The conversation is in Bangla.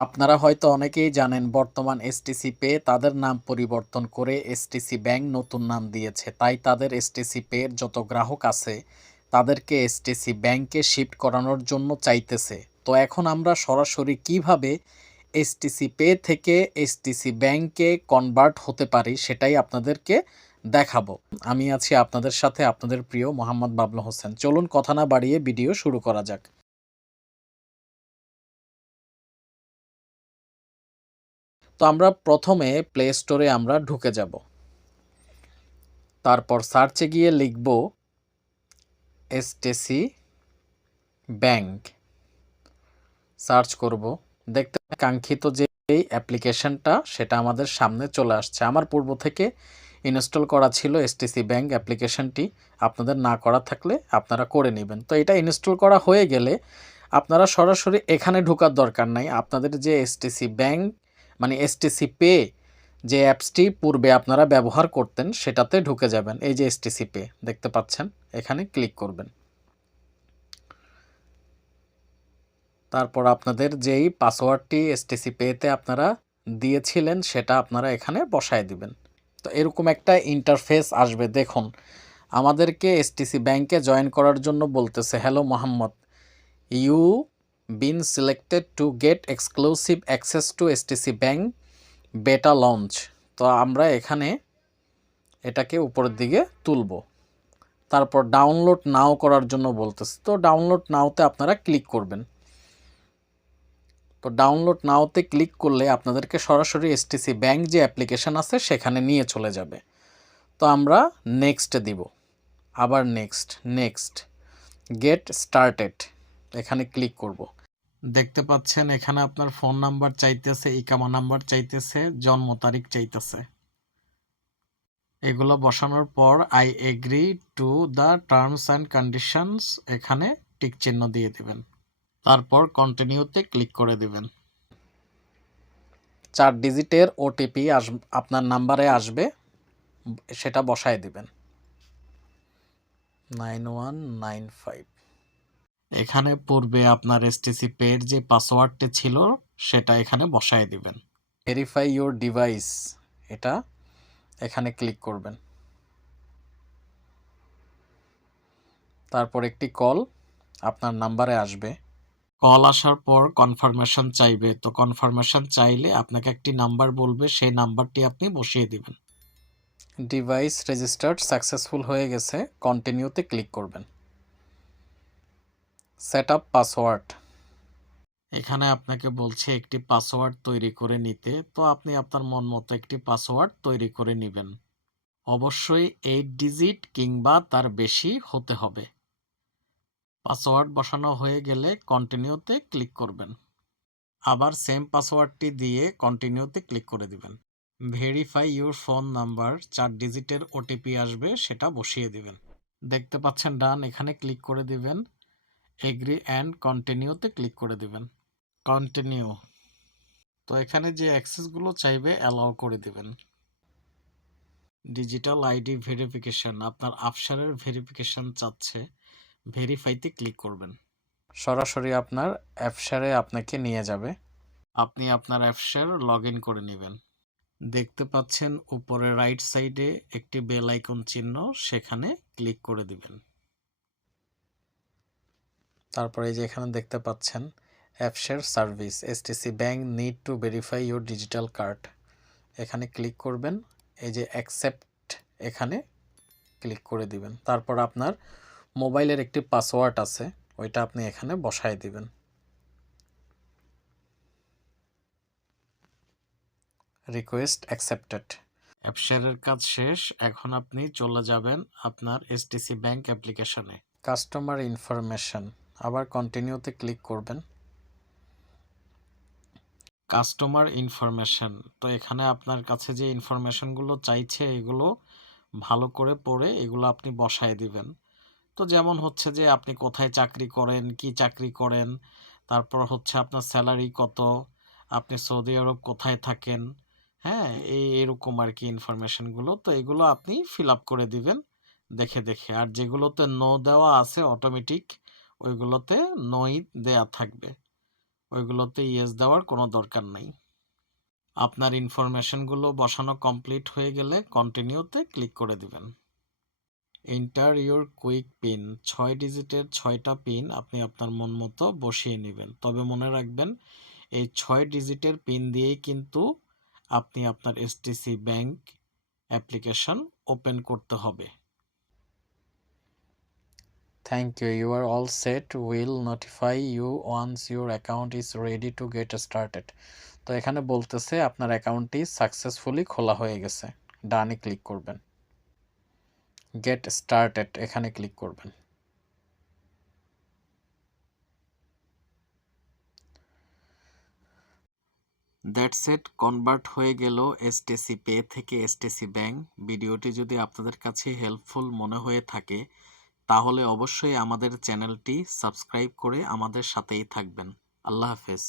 আপনারা হয়তো অনেকেই জানেন বর্তমান এসটিসি পে তাদের নাম পরিবর্তন করে এসটিসি ব্যাংক নতুন নাম দিয়েছে। তাই তাদের এসটিসি পে এর যত গ্রাহক আছে, তাদেরকে এসটিসি ব্যাংকে শিফট করানোর জন্য চাইতেছে। তো এখন আমরা সরাসরি কীভাবে এসটিসি পে থেকে এসটিসি ব্যাংকে কনভার্ট হতে পারি সেটাই আপনাদেরকে দেখাবো। আমি আছি আপনাদের সাথে আপনাদের প্রিয় মোহাম্মদ বাবলু হোসেন। চলুন কথা না বাড়িয়ে ভিডিও শুরু করা যাক। তো আমরা প্রথমে প্লে স্টোরে আমরা ঢুকে যাব। তারপর সার্চে গিয়ে লিখব এসটিসি ব্যাংক সার্চ করব। দেখতে কাঙ্ক্ষিত যে এই অ্যাপ্লিকেশনটা, সেটা আমাদের সামনে চলে আসছে। আমার পূর্ব থেকে ইনস্টল করা ছিল এসটিসি ব্যাংক অ্যাপ্লিকেশনটি। আপনাদের না করা থাকলে আপনারা করে নেবেন। তো এটা ইনস্টল করা হয়ে গেলে আপনারা সরাসরি এখানে ঢোকার দরকার নাই। আপনাদের যে এসটিসি ব্যাংক মানে এসটিসি পে যে অ্যাপসটি পূর্বে আপনারা ব্যবহার করতেন, সেটাতে ঢুকে যাবেন। এই যে এসটিসি পে দেখতে পাচ্ছেন? এখানে ক্লিক করবেন। তারপর আপনাদের যেই পাসওয়ার্ডটি এসটিসি পেতে আপনারা দিয়েছিলেন, সেটা আপনারা এখানে বসায় দিবেন। তো এরকম একটা ইন্টারফেস আসবে। দেখুন, আমাদেরকে এসটিসি ব্যাংকে জয়েন করার জন্য বলতেছে hello Mohammad you been selected to get exclusive access to STC bank beta launch তো আমরা এখানে এটাকে উপরের দিকে তুলব। তারপর ডাউনলোড নাও করার জন্য বলতেছে। তো ডাউনলোড নাওতে আপনারা ক্লিক করবেন। তো ডাউনলোড নাওতে ক্লিক করলে আপনাদেরকে সরাসরি এসটিসি ব্যাংক যে অ্যাপ্লিকেশন আছে সেখানে নিয়ে চলে যাবে। তো আমরা নেক্সট দিব। আবার নেক্সট নেক্সট গেট স্টার্টেড এখানে ক্লিক করব। দেখতে পাচ্ছেন, এখানে আপনার ফোন নাম্বার চাইতেছে, ইকামা নাম্বার চাইতেছে, জন্ম তারিখ চাইতেছে। এগুলো বসানোর পর I agree to the terms and conditions এখানে টিক চিহ্ন দিয়ে দিবেন। তারপর কন্টিনিউতে ক্লিক করে দিবেন। চার ডিজিটের ওটিপি আস, আপনার নাম্বারে আসবে, সেটা বসায় দিবেন। নাইন ওয়ান নাইন ফাইভ এখানে পূর্বে আপনার এসটিসি পের যে পাসওয়ার্ডটি ছিল সেটা এখানে বসায় দিবেন। ভেরিফাই ইউর ডিভাইস এটা এখানে ক্লিক করবেন। তারপর একটি কল আপনার নাম্বারে আসবে। কল আসার পর কনফার্মেশন চাইবে তো কনফার্মেশন চাইলে আপনাকে একটি নাম্বার বলবে সেই নাম্বারটি আপনি বসিয়ে দিবেন। ডিভাইস রেজিস্টার্ড সাকসেসফুল হয়ে গেছে কন্টিনিউতে ক্লিক করবেন। Set up password. এখানে আপনাকে বলছে একটি পাসওয়ার্ড তৈরি করে নিতে, তো আপনি আপনার মন মতো একটি পাসওয়ার্ড তৈরি করে নেবেন। অবশ্যই এইট ডিজিট কিংবা তার বেশি হতে হবে। পাসওয়ার্ড বসানো হয়ে গেলে কন্টিনিউতে ক্লিক করবেন। আবার সেম পাসওয়ার্ডটি দিয়ে কন্টিনিউতে ক্লিক করে দিবেন। ভেরিফাই ইউর ফোন নাম্বার চার ডিজিটের ওটিপি আসবে, সেটা বসিয়ে দিবেন। দেখতে পাচ্ছেন, ডান এখানে ক্লিক করে দিবেন। এগ্রি অ্যান্ড কন্টিনিউতে ক্লিক করে দিবেন। কন্টিনিউ তো এখানে যে অ্যাক্সেসগুলো চাইবে অ্যালাউ করে দিবেন। ডিজিটাল আইডি ভেরিফিকেশন আপনার আফসারের ভেরিফিকেশন চাচ্ছে ভেরিফাইতে ক্লিক করবেন। সরাসরি আপনার অ্যাপসারে আপনাকে নিয়ে যাবে। আপনি আপনার অ্যাপসার লগ ইন করে নেবেন। দেখতে পাচ্ছেন উপরে রাইট সাইডে একটি বেল আইকন চিহ্ন সেখানে ক্লিক করে দিবেন। তারপরে এই যে এখানে দেখতে পাচ্ছেন, অ্যাপসের service STC bank need to verify your digital card এখানে ক্লিক করবেন, এই যে অ্যাকসেপ্ট এখানে ক্লিক করে দিবেন। তারপর আপনার মোবাইলের একটি পাসওয়ার্ড আছে, ওইটা আপনি এখানে বসায় দিবেন। রিকোয়েস্ট অ্যাকসেপ্টেড অ্যাপশেয়ারের কাজ শেষ, এখন আপনি চলে যাবেন আপনার এসটিসি ব্যাংক অ্যাপ্লিকেশনে কাস্টমার ইনফরমেশন আবার কন্টিনিউতে ক্লিক করবেন। কাস্টমার ইনফরমেশন তো এখানে আপনার কাছে যে ইনফরমেশনগুলো চাইছে, এগুলো ভালো করে পড়ে এগুলো আপনি বসায় দিবেন। তো যেমন হচ্ছে যে আপনি কোথায় চাকরি করেন, কি চাকরি করেন, তারপর হচ্ছে আপনার স্যালারি কত, আপনি সৌদি আরব কোথায় থাকেন হ্যাঁ এই এরকম আর কি ইনফরমেশনগুলো তো এগুলো আপনি ফিল আপ করে দিবেন, দেখে দেখে। আর যেগুলোতে নো দেওয়া আছে অটোমেটিক ওইগুলোতে নই দেয়া থাকবে। ওইগুলোতে ইয়েস দেওয়ার কোনো দরকার নেই। আপনার ইনফরমেশনগুলো বসানো কমপ্লিট হয়ে গেলে কন্টিনিউতে ক্লিক করে দিবেন। এন্টার ইউর কুইক পিন ছয় ডিজিটের ছয়টা পিন আপনি আপনার মন মতো বসিয়ে নেবেন। তবে মনে রাখবেন, এই ছয় ডিজিটের পিন দিয়েই কিন্তু আপনি আপনার এসটিসি ব্যাংক অ্যাপ্লিকেশন ওপেন করতে হবে। Thank you you are all set will notify you once your account is ready to get started তো এখানে বলতেছে, আপনার অ্যাকাউন্টটি সাকসেসফুলি খোলা হয়ে গেছে। ডানে ক্লিক করবেন। গেট স্টার্টেড এখানে ক্লিক করবেন। দ্যাটস এট কনভার্ট হয়ে গেল এসটিসি পে থেকে এসটিসি ব্যাংক ভিডিওটি যদি আপনাদের কাছে হেল্পফুল মনে হয়ে থাকে তাহলে অবশ্যই আমাদের চ্যানেলটি সাবস্ক্রাইব করে আমাদের সাথেই থাকবেন। আল্লাহ হাফেজ।